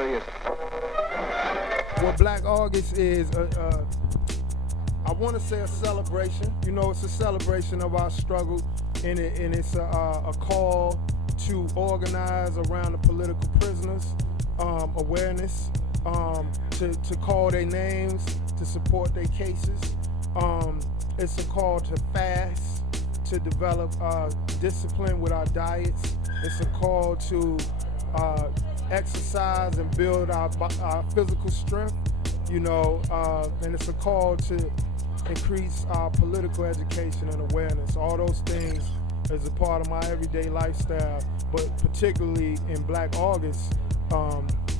hilarious. What Black August is, I want to say a celebration. You know, it's a celebration of our struggle, and it's a call to organize around the political prisoners, awareness, to call their names, to support their cases. It's a call to fast, to develop discipline with our diets. It's a call to exercise and build our physical strength, you know, and it's a call to increase our political education and awareness. All those things is a part of my everyday lifestyle, but particularly in Black August,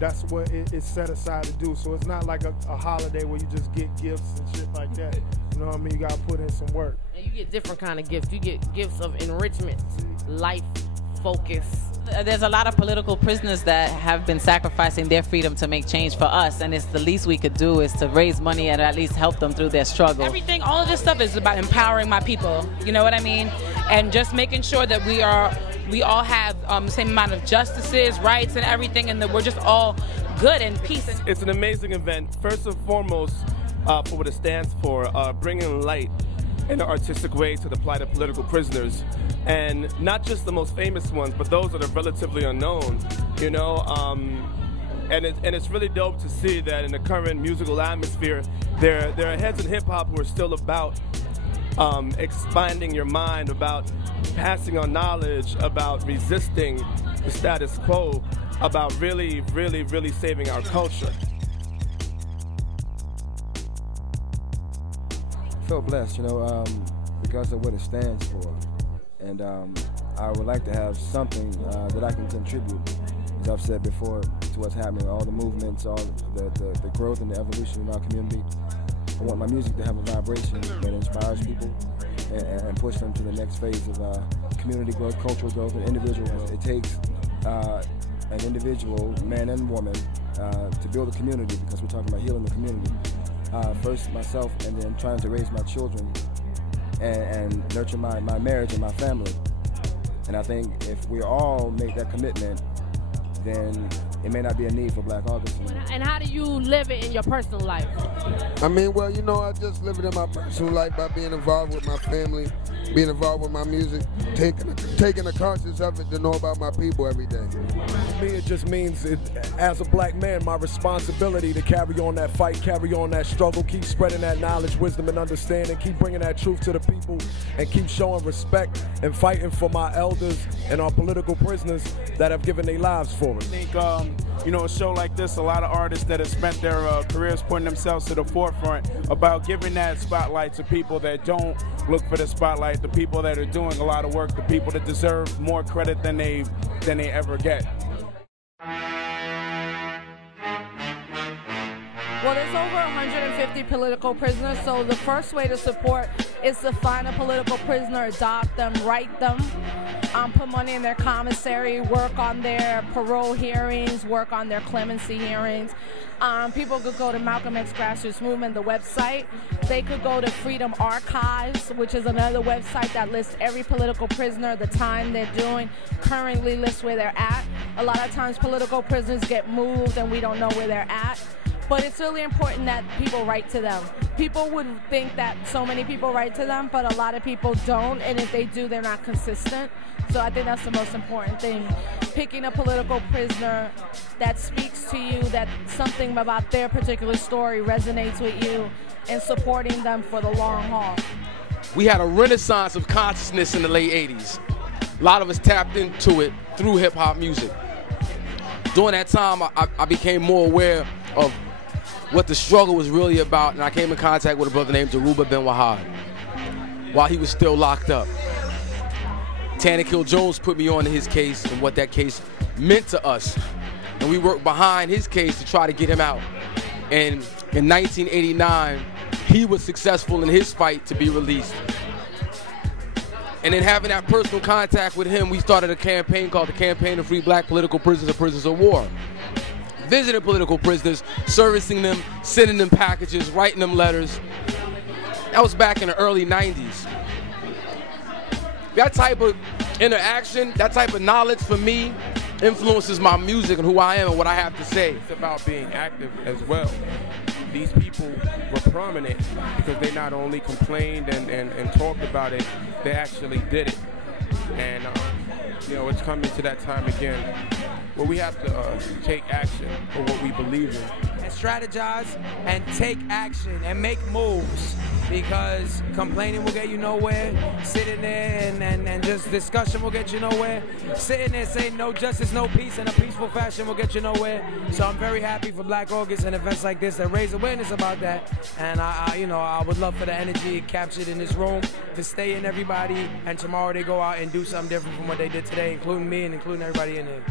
that's what it's set aside to do. So it's not like a holiday where you just get gifts and shit like that. You know what I mean? You gotta put in some work. And you get different kind of gifts. You get gifts of enrichment, life, focus. There's a lot of political prisoners that have been sacrificing their freedom to make change for us, and it's the least we could do is to raise money and at least help them through their struggle. Everything, all of this stuff is about empowering my people, you know what I mean? And just making sure that we all have the same amount of justices, rights, and everything, and that we're just all good and peace. It's an amazing event, first and foremost, for what it stands for, bringing light in an artistic way to the plight of political prisoners. And not just the most famous ones, but those that are relatively unknown, you know. And it's really dope to see that in the current musical atmosphere, there are heads in hip-hop who are still about expanding your mind, about passing on knowledge, about resisting the status quo, about really, really, really saving our culture. I feel blessed, you know, because of what it stands for. And I would like to have something that I can contribute, as I've said before, to what's happening, all the movements, all the growth and the evolution in our community. I want my music to have a vibration that inspires people and push them to the next phase of community growth, cultural growth, and individual growth. It takes an individual, man and woman, to build a community, because we're talking about healing the community. First myself, and then trying to raise my children and nurture my marriage and my family. And I think if we all make that commitment, then it may not be a need for Black August. And how do you live it in your personal life? I mean, well, you know, I just live it in my personal life by being involved with my family, being involved with my music, taking the conscious effort to know about my people every day. For me, it just means, as a black man, my responsibility to carry on that fight, carry on that struggle, keep spreading that knowledge, wisdom, and understanding, keep bringing that truth to the people, and keep showing respect and fighting for my elders and our political prisoners that have given their lives for us. I think, you know, a show like this, a lot of artists that have spent their careers putting themselves to the forefront about giving that spotlight to people that don't look for the spotlight, the people that are doing a lot of work, the people that deserve more credit than they ever get. Well, there's over 150 political prisoners, so the first way to support is to find a political prisoner, adopt them, write them, put money in their commissary, work on their parole hearings, work on their clemency hearings. People could go to Malcolm X Grassroots Movement, the website. They could go to Freedom Archives, which is another website that lists every political prisoner, the time they're doing, currently lists where they're at. A lot of times political prisoners get moved and we don't know where they're at. But it's really important that people write to them. People would think that so many people write to them, but a lot of people don't, and if they do, they're not consistent. So I think that's the most important thing. Picking a political prisoner that speaks to you, that something about their particular story resonates with you, and supporting them for the long haul. We had a renaissance of consciousness in the late 80s. A lot of us tapped into it through hip-hop music. During that time, I became more aware of what the struggle was really about, and I came in contact with a brother named Jaruba Ben Wahad while he was still locked up. Tastykeish Jones put me on to his case and what that case meant to us, and we worked behind his case to try to get him out. And in 1989, he was successful in his fight to be released. And then having that personal contact with him, we started a campaign called the Campaign to Free Black Political Prisoners and Prisoners of War. Visiting political prisoners, servicing them, sending them packages, writing them letters. That was back in the early 90s. That type of interaction, that type of knowledge for me influences my music and who I am and what I have to say. It's about being active as well. These people were prominent because they not only complained and talked about it, they actually did it. And you know, it's coming to that time again where we have to take action for what we believe in. And strategize and take action and make moves, because complaining will get you nowhere. Sitting there and just discussion will get you nowhere. Sitting there saying no justice, no peace in a peaceful fashion will get you nowhere. So I'm very happy for Black August and events like this that raise awareness about that. And I would love for the energy captured in this room to stay in everybody, and tomorrow they go out and do something different from what they did today, including me and including everybody in here.